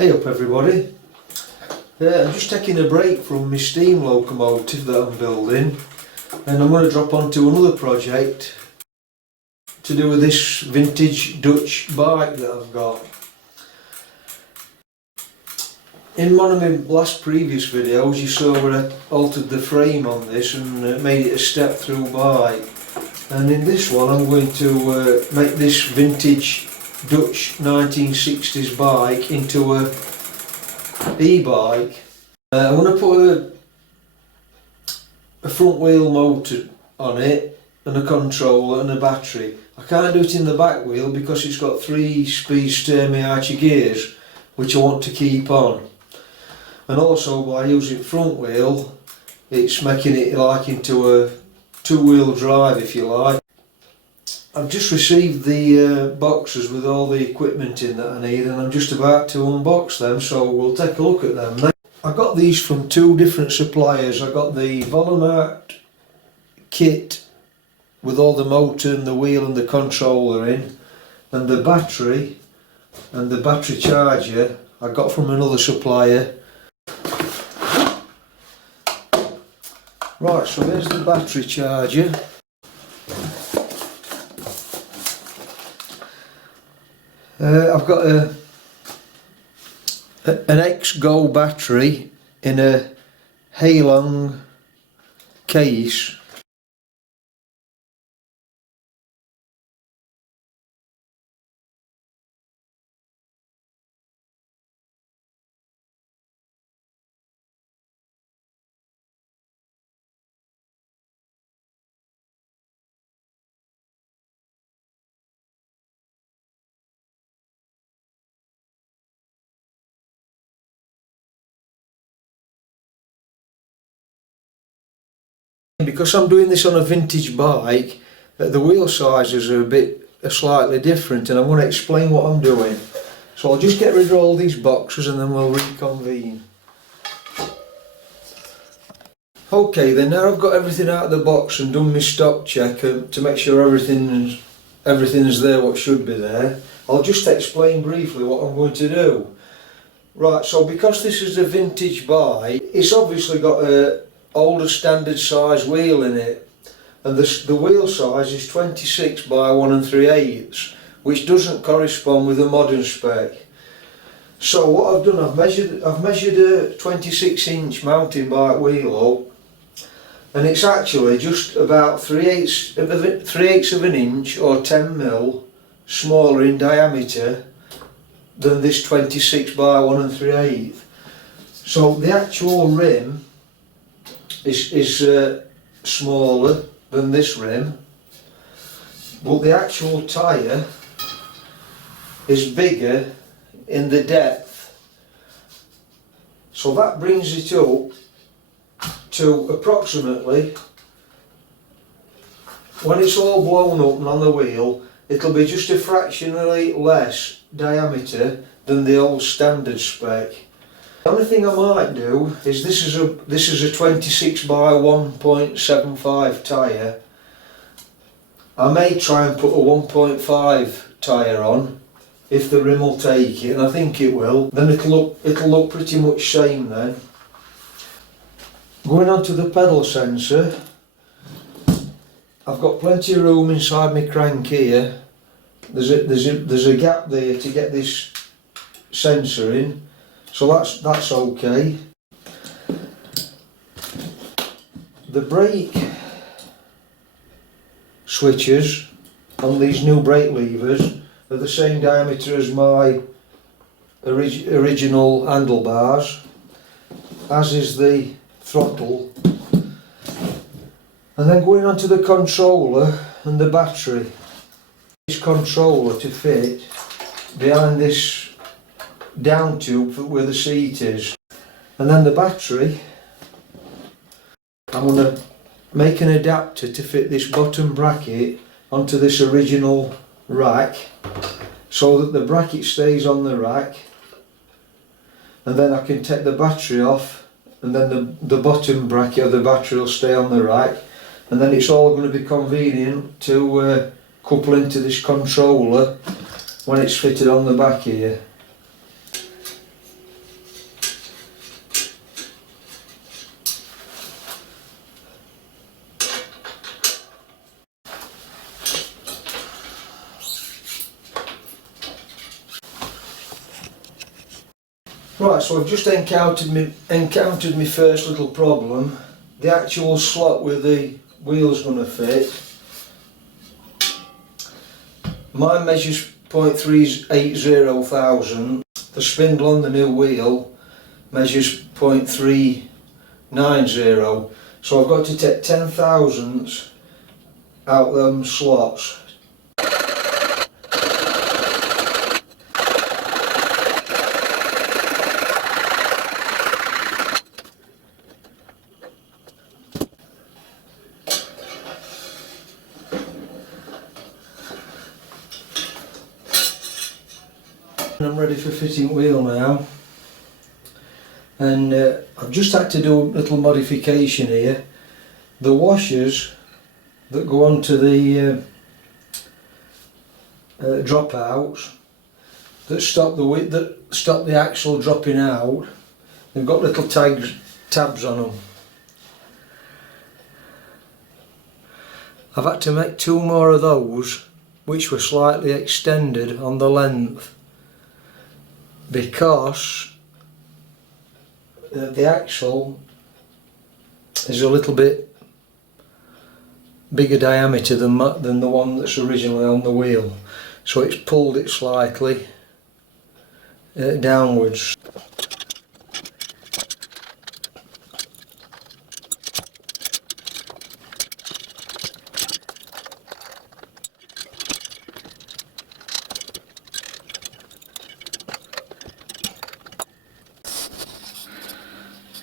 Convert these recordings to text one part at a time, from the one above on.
Hey up everybody, I'm just taking a break from my steam locomotive that I'm building and I'm going to drop onto another project to do with this vintage Dutch bike that I've got. In one of my last previous videos you saw where I altered the frame on this and made it a step through bike, and in this one I'm going to make this vintage Dutch 1960s bike into a e-bike. I'm going to put a front wheel motor on it and a controller and a battery. I can't do it in the back wheel because it's got 3-speed Sturmey Archer gears which I want to keep on, and also by using front wheel it's making it like into a two-wheel drive if you like. I've just received the boxes with all the equipment in that I need and I'm just about to unbox them, so we'll take a look at them. I got these from two different suppliers. I got the voilamart kit with all the motor and the wheel and the controller in, and the battery and the battery charger I got from another supplier. Right, so there's the battery charger. I've got an X-Go battery in a Holland case. Because I'm doing this on a vintage bike, the wheel sizes are slightly different, and I'm going to explain what I'm doing. So I'll just get rid of all these boxes and then we'll reconvene. Okay then, now I've got everything out of the box and done my stock check to make sure everything is there what should be there. I'll just explain briefly what I'm going to do. Right, so because this is a vintage bike, it's obviously got a older standard size wheel in it, and the wheel size is 26 by 1 3/8, which doesn't correspond with the modern spec. So what I've done, I've measured a 26-inch mountain bike wheel up, and it's actually just about 3/8 of an inch or 10 mil smaller in diameter than this 26 by 1 3/8. So the actual rim is smaller than this rim, but the actual tyre is bigger in the depth, so that brings it up to approximately, when it's all blown up and on the wheel, it'll be just a fractionally less diameter than the old standard spec. The only thing I might do is this is a 26 by 1.75 tyre. I may try and put a 1.5 tyre on if the rim will take it, and I think it will. Then it'll look pretty much same then. Going on to the pedal sensor, I've got plenty of room inside my crank here. There's a gap there to get this sensor in. So that's okay. The brake switches on these new brake levers are the same diameter as my original handlebars, as is the throttle. And then going on to the controller and the battery. This controller to fit behind this down tube where the seat is, and then the battery, I'm going to make an adapter to fit this bottom bracket onto this original rack so that the bracket stays on the rack, and then I can take the battery off and then the bottom bracket of the battery will stay on the rack, and then it's all going to be convenient to couple into this controller when it's fitted on the back here. Right, so I've just encountered my first little problem. The actual slot where the wheel's going to fit. Mine measures 0.380 thousand. The spindle on the new wheel measures 0.390. So I've got to take 10 thousandths out them slots. I'm ready for fitting wheel now, and I've just had to do a little modification here. The washers that go onto the dropouts that stop the axle dropping out, they've got little tabs on them. I've had to make 2 more of those, which were slightly extended on the length, because the axle is a little bit bigger diameter than the one that's originally on the wheel, so it's pulled it slightly downwards.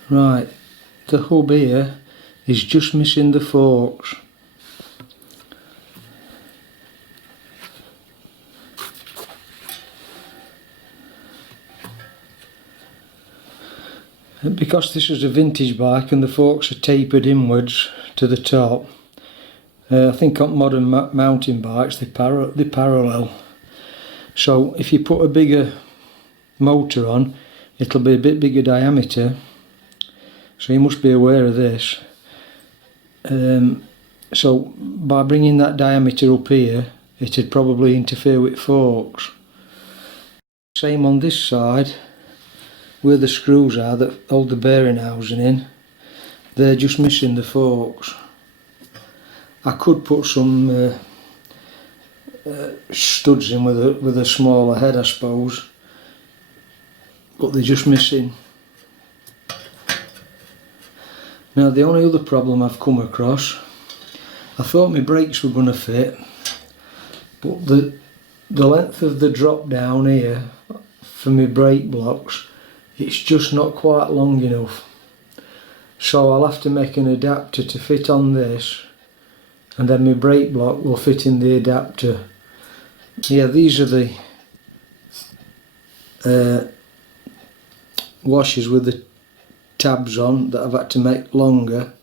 Right, the hub here is just missing the forks. And because this is a vintage bike and the forks are tapered inwards to the top, I think on modern mountain bikes they're parallel. So if you put a bigger motor on, it'll be a bit bigger diameter. So you must be aware of this. So by bringing that diameter up here, it'd probably interfere with forks. Same on this side, where the screws are that hold the bearing housing in, they're just missing the forks. I could put some studs in with a smaller head, I suppose, but they're just missing. Now the only other problem I've come across, I thought my brakes were going to fit, but the length of the drop down here for my brake blocks, it's just not quite long enough. So I'll have to make an adapter to fit on this, and then my brake block will fit in the adapter. Yeah, these are the washers with the tabs on that I've had to make longer.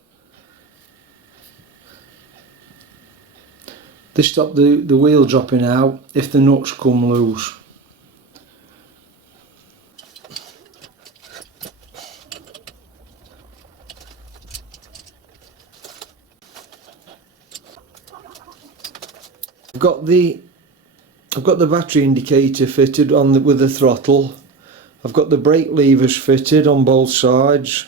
They stop the wheel dropping out if the nuts come loose. I've got the battery indicator fitted on with the throttle. I've got the brake levers fitted on both sides.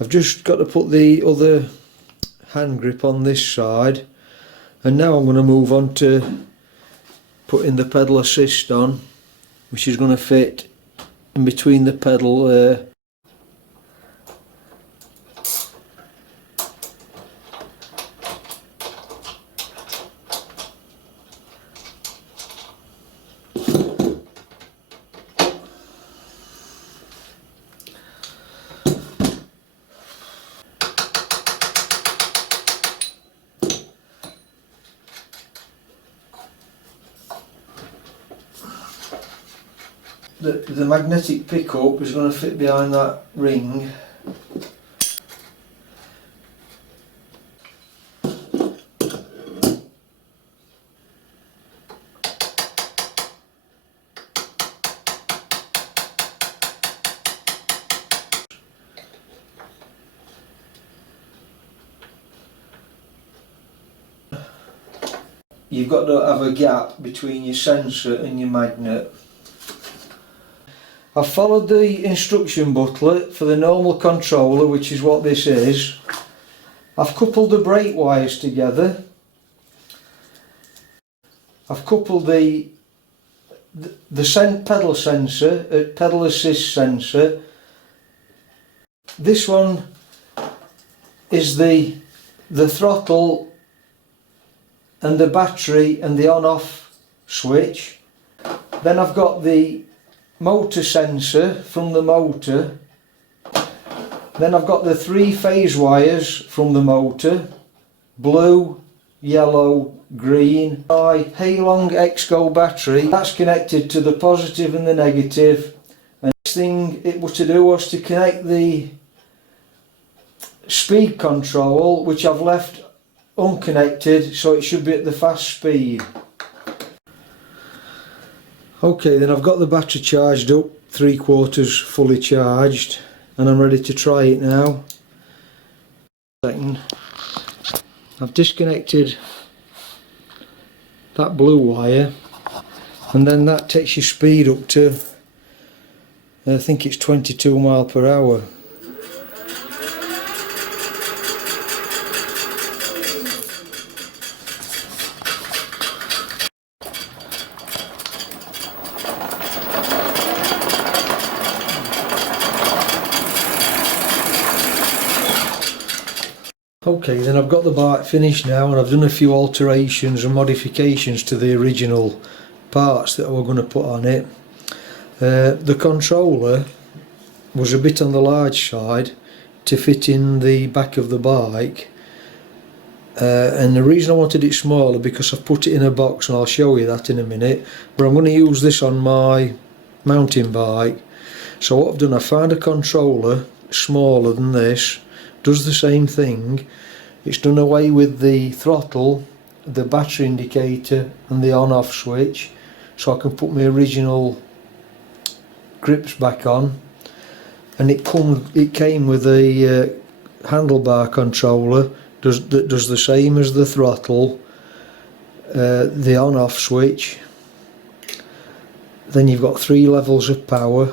I've just got to put the other hand grip on this side, and now I'm going to move on to putting the pedal assist on, which is going to fit in between the pedal the magnetic pickup is going to fit behind that ring. You've got to have a gap between your sensor and your magnet. I've followed the instruction booklet for the normal controller, which is what this is. I've coupled the brake wires together. I've coupled the pedal sensor, pedal assist sensor. This one is the throttle and the battery and the on-off switch. Then I've got the motor sensor from the motor. Then I've got the 3 phase wires from the motor, blue, yellow, green. My Holland Exco battery, that's connected to the positive and the negative. And the next thing it was to do was to connect the speed control, which I've left unconnected, so it should be at the fast speed. Okay, then I've got the battery charged up, 3/4 fully charged, and I'm ready to try it now. Second, I've disconnected that blue wire, and then that takes your speed up to, I think it's 22 miles per hour. Okay, then I've got the bike finished now, and I've done a few alterations and modifications to the original parts that I was going to put on it. The controller was a bit on the large side to fit in the back of the bike, and the reason I wanted it smaller because I've put it in a box, and I'll show you that in a minute, but I'm going to use this on my mountain bike. So what I've done, I found a controller smaller than this, does the same thing. It's done away with the throttle, the battery indicator and the on-off switch, so I can put my original grips back on. And it came with a handlebar controller that does the same as the throttle, the on-off switch. Then you've got 3 levels of power,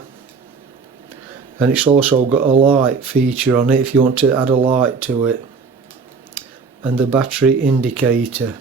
and it's also got a light feature on it if you want to add a light to it, and the battery indicator.